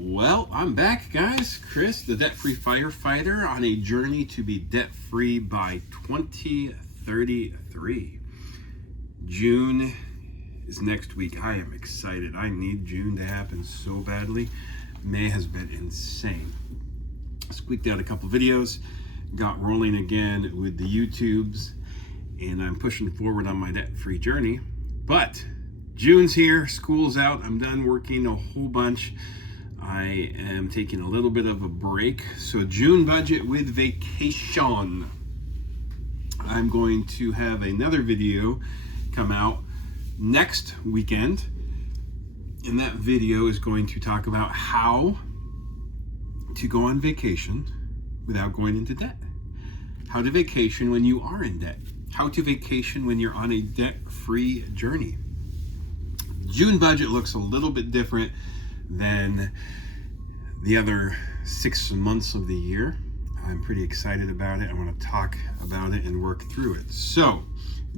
Well, I'm back, guys. Chris, the debt-free firefighter, on a journey to be debt-free by 2033. June is next week. I am excited. I need June to happen so badly. May has been insane. Squeaked out a couple videos, got rolling again with the YouTubes, and I'm pushing forward on my debt-free journey. But June's here, school's out, I'm done working a whole bunch. I am taking a little bit of a break. So June budget with vacation. I'm going to have another video come out next weekend. And that video is going to talk about how to go on vacation without going into debt. How to vacation when you are in debt. How to vacation when you're on a debt-free journey. June budget looks a little bit different than the other 6 months of the year. I'm pretty excited about it. I want to talk about it and work through it. So,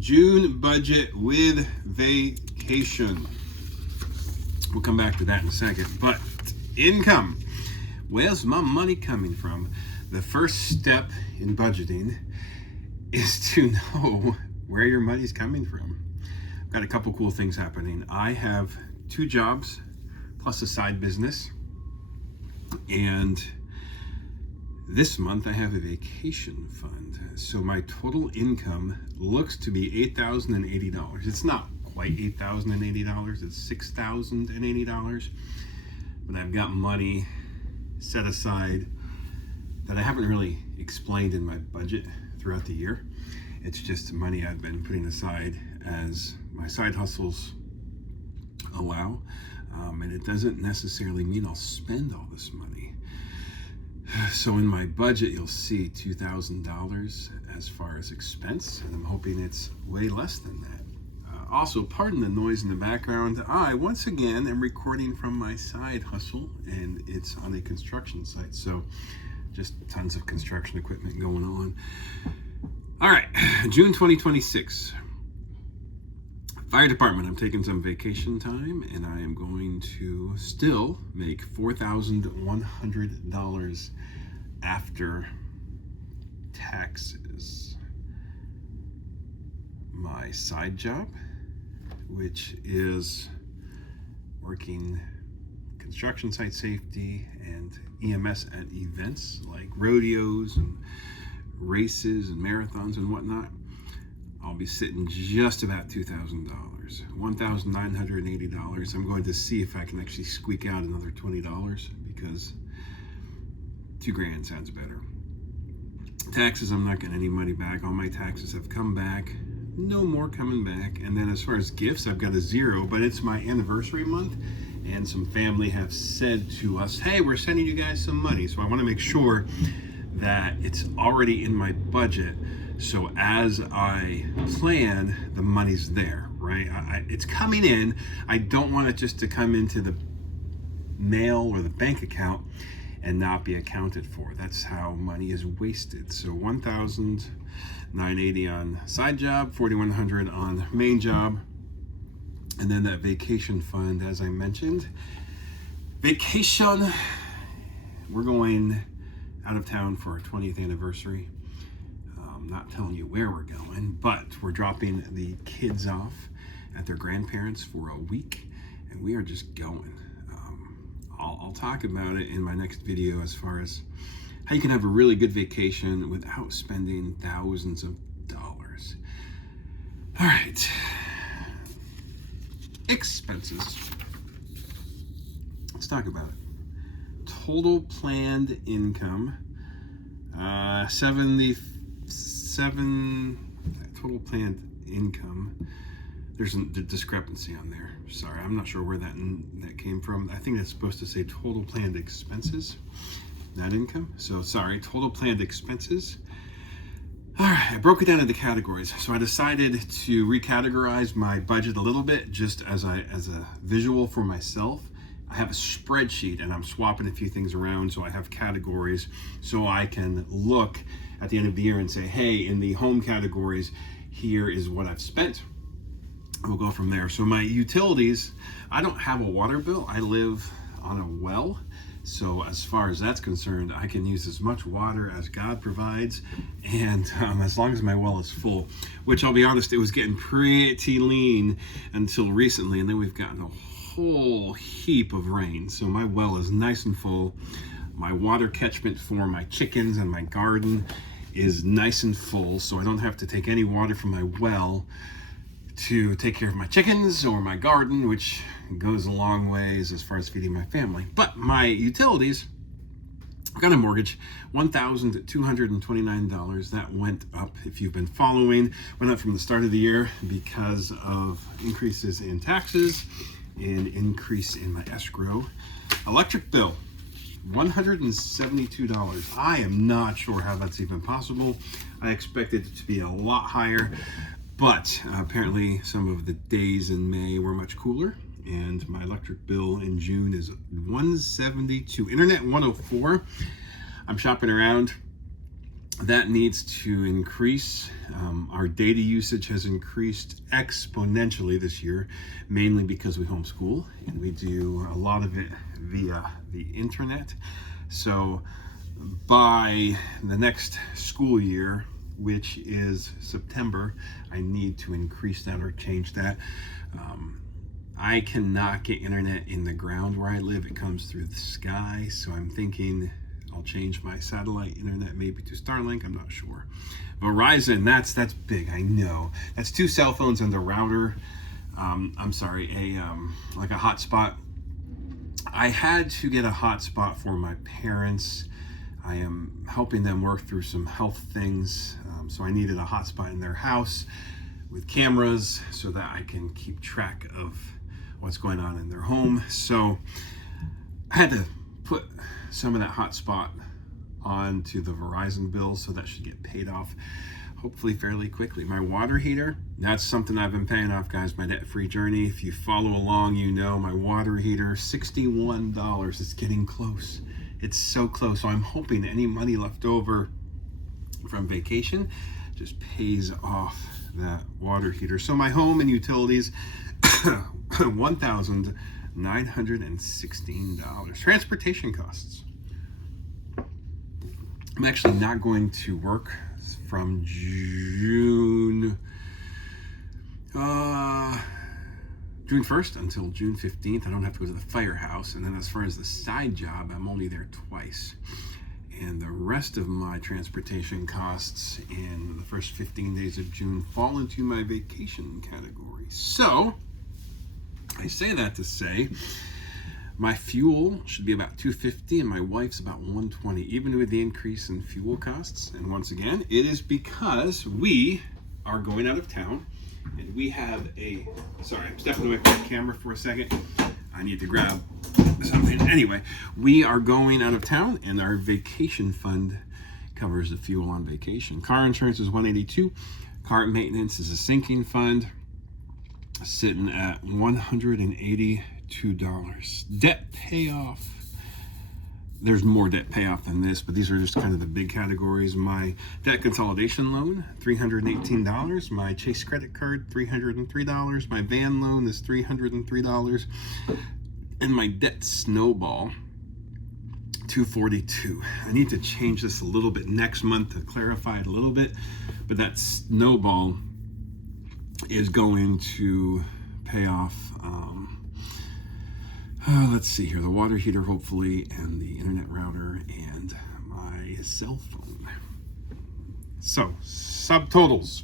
June budget with vacation. We'll come back to that in a second. But income. Where's my money coming from? The first step in budgeting is to know where your money's coming from. I've got a couple cool things happening. I have 2 jobs plus a side business, and this month I have a vacation fund. So my total income looks to be $8,080. It's not quite $8,080, it's $6,080, but I've got money set aside that I haven't really explained in my budget throughout the year. It's just money I've been putting aside as my side hustles allow. And it doesn't necessarily mean I'll spend all this money. So in my budget, you'll see $2,000 as far as expense, and I'm hoping it's way less than that. Also, pardon the noise in the background. I, once again, am recording from my side hustle, and it's on a construction site, so just tons of construction equipment going on. All right, June 2026. Fire department, I'm taking some vacation time, and I am going to still make $4,100 after taxes. My side job, which is working construction site safety and EMS at events like rodeos and races and marathons and whatnot, I'll be sitting just about $2,000, $1,980. I'm going to see if I can actually squeak out another $20 because $2,000 sounds better. Taxes, I'm not getting any money back. All my taxes have come back. No more coming back. And then as far as gifts, I've got a 0, but it's my anniversary month, and some family have said to us, hey, we're sending you guys some money. So I want to make sure that it's already in my budget. So as I plan, the money's there, right? It's coming in. I don't want it just to come into the mail or the bank account and not be accounted for. That's how money is wasted. So $1,980 on side job, $4,100 on main job, and then that vacation fund, as I mentioned. Vacation, we're going out of town for our 20th anniversary. Not telling you where we're going, but we're dropping the kids off at their grandparents for a week, and we are just going. I'll talk about it in my next video as far as how you can have a really good vacation without spending thousands of dollars. All right, expenses. Let's talk about it. Total planned income, 77 total planned income. There's a discrepancy on there. Sorry, I'm not sure where that came from. I think that's supposed to say total planned expenses, not income. So sorry, total planned expenses. All right, I broke it down into categories. So I decided to recategorize my budget a little bit just as a visual for myself. I have a spreadsheet and I'm swapping a few things around so I have categories so I can look at the end of the year and say, hey, in the home categories, here is what I've spent. We'll go from there. So my utilities, I don't have a water bill. I live on a well. So as far as that's concerned, I can use as much water as God provides, and as long as my well is full, which I'll be honest, it was getting pretty lean until recently, and then we've gotten a whole heap of rain. So my well is nice and full. My water catchment for my chickens and my garden is nice and full, so I don't have to take any water from my well to take care of my chickens or my garden, which goes a long ways as far as feeding my family. But my utilities, I've got a mortgage, $1,229. That went up, if you've been following, went up from the start of the year because of increases in taxes and increase in my escrow. Electric bill, $172. I am not sure how that's even possible. I expected it to be a lot higher, but apparently some of the days in May were much cooler, and my electric bill in June is $172. Internet, $104. I'm shopping around. That needs to increase. Our data usage has increased exponentially this year, mainly because we homeschool and we do a lot of it via the internet. So by the next school year, which is September, I need to increase that or change that. I cannot get internet in the ground where I live. It comes through the sky. So I'm thinking I'll change my satellite internet maybe to Starlink. I'm not sure. Verizon, that's big. I know. That's 2 cell phones and a router. Like a hotspot. I had to get a hotspot for my parents. I am helping them work through some health things. So I needed a hotspot in their house with cameras so that I can keep track of what's going on in their home. So I had to put some of that hotspot onto the Verizon bill, so that should get paid off hopefully fairly quickly. My water heater, that's something I've been paying off, guys. My debt-free journey. If you follow along, you know my water heater, $61. It's getting close. It's so close. So I'm hoping any money left over from vacation just pays off that water heater. So my home and utilities, $1,916. Transportation costs. I'm actually not going to work from June 1st until June 15th. I don't have to go to the firehouse. And then as far as the side job, I'm only there twice. And the rest of my transportation costs in the first 15 days of June fall into my vacation category. So I say that to say my fuel should be about $2.50 and my wife's about $120, even with the increase in fuel costs. And once again, it is because we are going out of town and we have sorry, I'm stepping away from the camera for a second. I need to grab something. Anyway, we are going out of town and our vacation fund covers the fuel on vacation. Car insurance is $182. Car maintenance is a sinking fund, sitting at $182. Debt payoff. There's more debt payoff than this, but these are just kind of the big categories. My debt consolidation loan, $318. My Chase credit card, $303. My van loan is $303. And my debt snowball, $242. I need to change this a little bit next month to clarify it a little bit, but that snowball is going to pay off, let's see here, the water heater hopefully, and the internet router, and my cell phone. So, subtotals.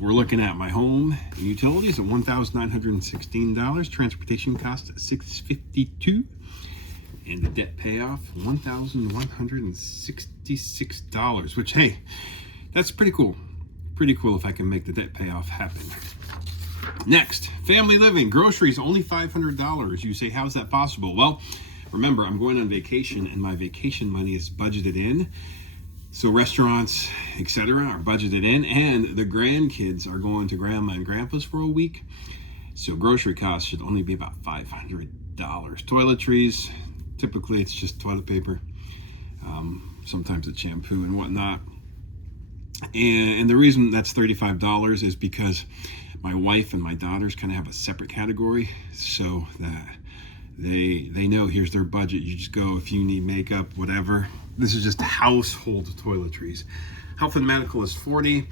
We're looking at my home and utilities at $1,916, transportation cost at $652, and the debt payoff $1,166, which, hey, that's pretty cool. Pretty cool if I can make the debt payoff happen. Next, family living, groceries, only $500. You say, how's that possible? Well, remember, I'm going on vacation and my vacation money is budgeted in. So restaurants, etc. are budgeted in, and the grandkids are going to grandma and grandpa's for a week. So grocery costs should only be about $500. Toiletries, typically it's just toilet paper. Sometimes it's shampoo and whatnot. And the reason that's $35 is because my wife and my daughters kind of have a separate category, so that They know here's their budget. You just go if you need makeup, whatever. This is just household toiletries. Health and medical is $40.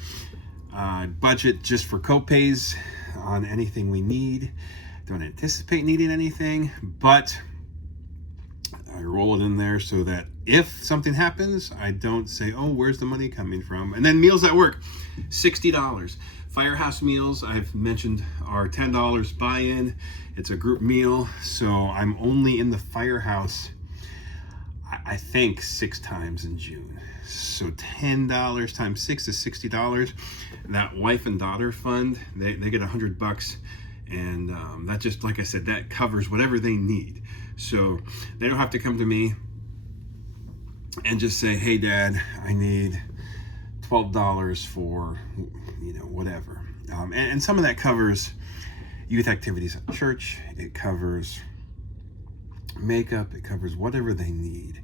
Budget just for copays on anything we need. Don't anticipate needing anything, but I roll it in there so that if something happens, I don't say, oh, where's the money coming from? And then meals at work, $60. Firehouse meals, I've mentioned, are $10 buy-in. It's a group meal, so I'm only in the Firehouse, I think, 6 times in June. So $10 times 6 is $60. That wife and daughter fund, they get $100, and that just, like I said, that covers whatever they need. So they don't have to come to me and just say, hey Dad, I need $12 for, whatever. And some of that covers youth activities at church. It covers makeup. It covers whatever they need.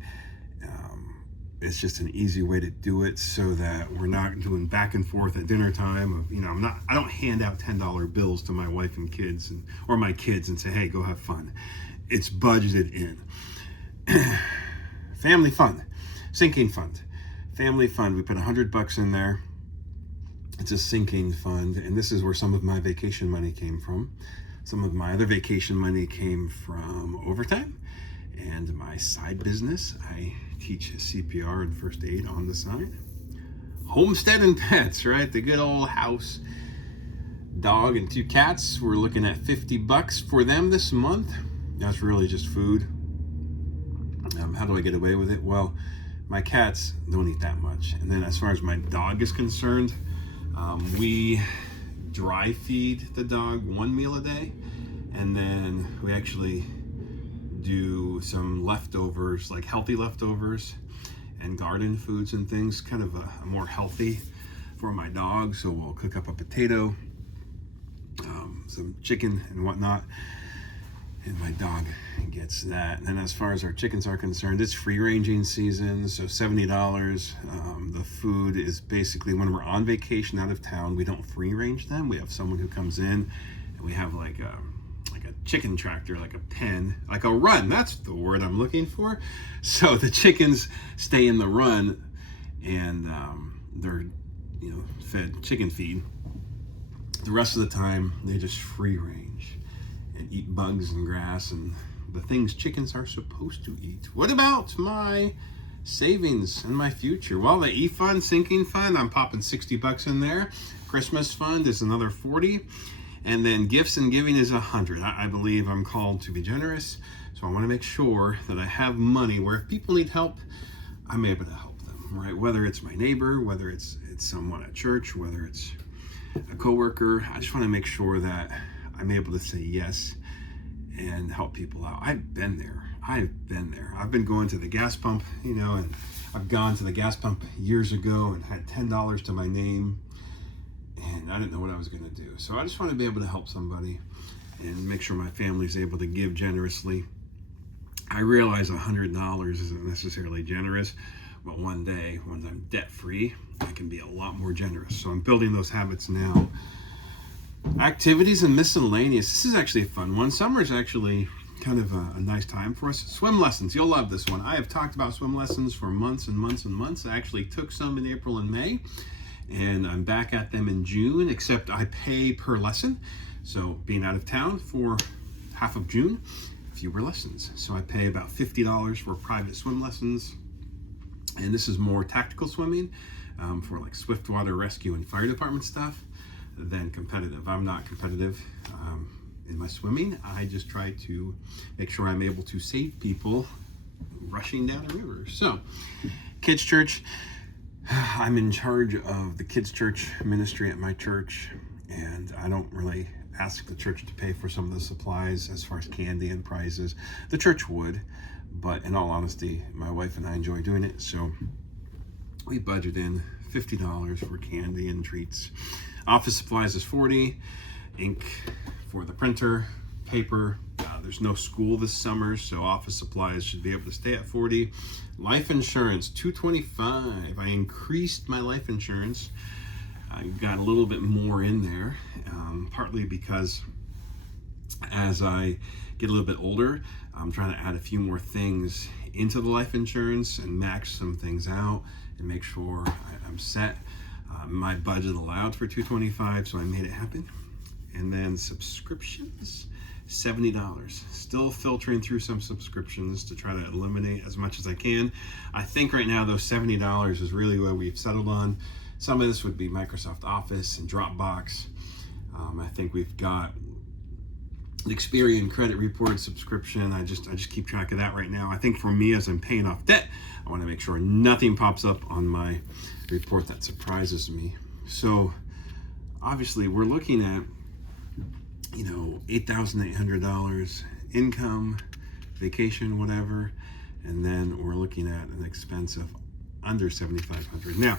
It's just an easy way to do it so that we're not doing back and forth at dinner time. I don't hand out $10 bills to my wife and kids or my kids and say, hey, go have fun. It's budgeted in. Family fund, sinking fund, family fund. We put $100 in there. It's a sinking fund, and this is where some of my vacation money came from. Some of my other vacation money came from overtime and my side business. I teach CPR and first aid on the side. Homestead and pets, right? The good old house. Dog and 2 cats. We're looking at $50 for them this month. That's really just food. How do I get away with it? Well, my cats don't eat that much. And then as far as my dog is concerned, we dry feed the dog 1 meal a day. And then we actually do some leftovers, like healthy leftovers and garden foods and things, kind of a more healthy for my dog. So we'll cook up a potato, some chicken and whatnot, and my dog gets that. And then as far as our chickens are concerned, it's free ranging season, so $70. The food is basically, when we're on vacation out of town, we don't free range them. We have someone who comes in, and we have like a chicken tractor, like a pen, like a run. That's the word I'm looking for. So the chickens stay in the run, and they're fed chicken feed. The rest of the time, they just free range and eat bugs and grass and the things chickens are supposed to eat. What about my savings and my future? Well, the E-Fund, sinking fund, I'm popping $60 in there. Christmas fund is another $40. And then gifts and giving is $100. I believe I'm called to be generous. So I want to make sure that I have money where if people need help, I'm able to help them, right? Whether it's my neighbor, whether it's someone at church, whether it's a coworker, I just want to make sure that I'm able to say yes and help people out. I've been there. I've been going to the gas pump, and I've gone to the gas pump years ago and had $10 to my name, and I didn't know what I was going to do. So I just want to be able to help somebody and make sure my family's able to give generously. I realize $100 isn't necessarily generous, but one day, when I'm debt-free, I can be a lot more generous. So I'm building those habits now. Activities and miscellaneous. This is actually a fun one. Summer is actually kind of a nice time for us. Swim lessons. You'll love this one. I have talked about swim lessons for months and months and months. I actually took some in April and May, and I'm back at them in June, except I pay per lesson. So being out of town for half of June, fewer lessons. So I pay about $50 for private swim lessons. And this is more tactical swimming for like swiftwater rescue and fire department stuff than competitive. I'm not competitive in my swimming. I just try to make sure I'm able to save people rushing down a river. So, kids' church. I'm in charge of the kids' church ministry at my church, and I don't really ask the church to pay for some of the supplies as far as candy and prizes. The church would, but in all honesty, my wife and I enjoy doing it, so we budget in $50 for candy and treats. Office supplies is $40. Ink for the printer, paper. There's no school this summer, so office supplies should be able to stay at $40. Life insurance, $225. I increased my life insurance. I got a little bit more in there, partly because as I get a little bit older, I'm trying to add a few more things into the life insurance and max some things out and make sure I'm set. My budget allowed for $225, so I made it happen. And then subscriptions, $70. Still filtering through some subscriptions to try to eliminate as much as I can. I think right now, though, $70 is really what we've settled on. Some of this would be Microsoft Office and Dropbox. I think we've got the Experian credit report subscription. I just keep track of that right now. I think for me, as I'm paying off debt, I want to make sure nothing pops up on my report that surprises me. So obviously we're looking at, $8,800 income, vacation, whatever, and then we're looking at an expense of under $7,500. Now,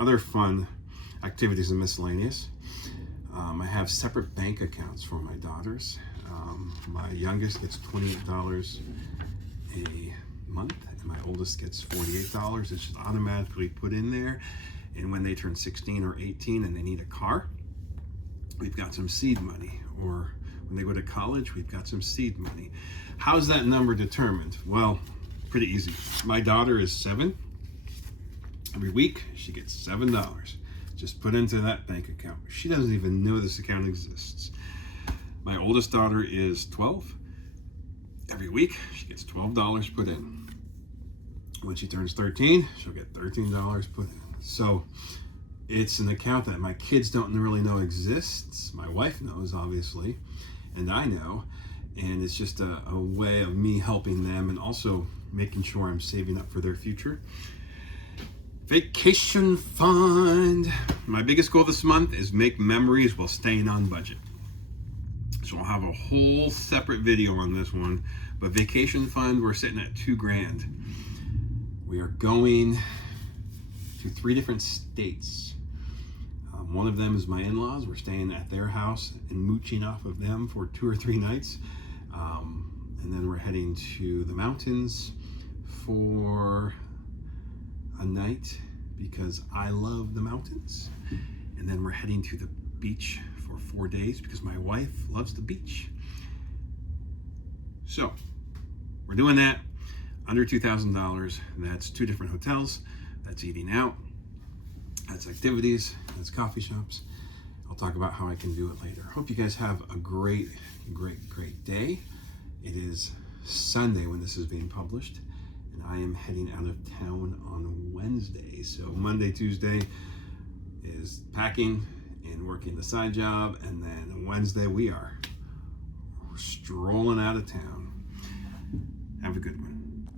other fun activities and miscellaneous. I have separate bank accounts for my daughters. My youngest gets $28 a month, and my oldest gets $48. It's just automatically put in there. And when they turn 16 or 18 and they need a car, we've got some seed money. Or when they go to college, we've got some seed money. How's that number determined? Well, pretty easy. My daughter is 7. Every week, she gets $7. Just put into that bank account. She doesn't even know this account exists. My oldest daughter is 12. Every week, she gets $12 put in. When she turns 13, she'll get $13 put in. So it's an account that my kids don't really know exists. My wife knows, obviously, and I know. And it's just a way of me helping them and also making sure I'm saving up for their future. Vacation fund. My biggest goal this month is make memories while staying on budget. So I'll have a whole separate video on this one. But vacation fund, we're sitting at $2,000. We are going to 3 different states. One of them is my in-laws. We're staying at their house and mooching off of them for 2 or 3 nights. And then we're heading to the mountains for a night because I love the mountains. And then we're heading to the beach for 4 days because my wife loves the beach. So we're doing that under $2,000. That's 2 different hotels. That's eating out. That's activities. That's coffee shops. I'll talk about how I can do it later. Hope you guys have a great day. It is Sunday when this is being published, and I am heading out of town on Wednesday. So Monday, Tuesday is packing and working the side job, and then Wednesday we are strolling out of town.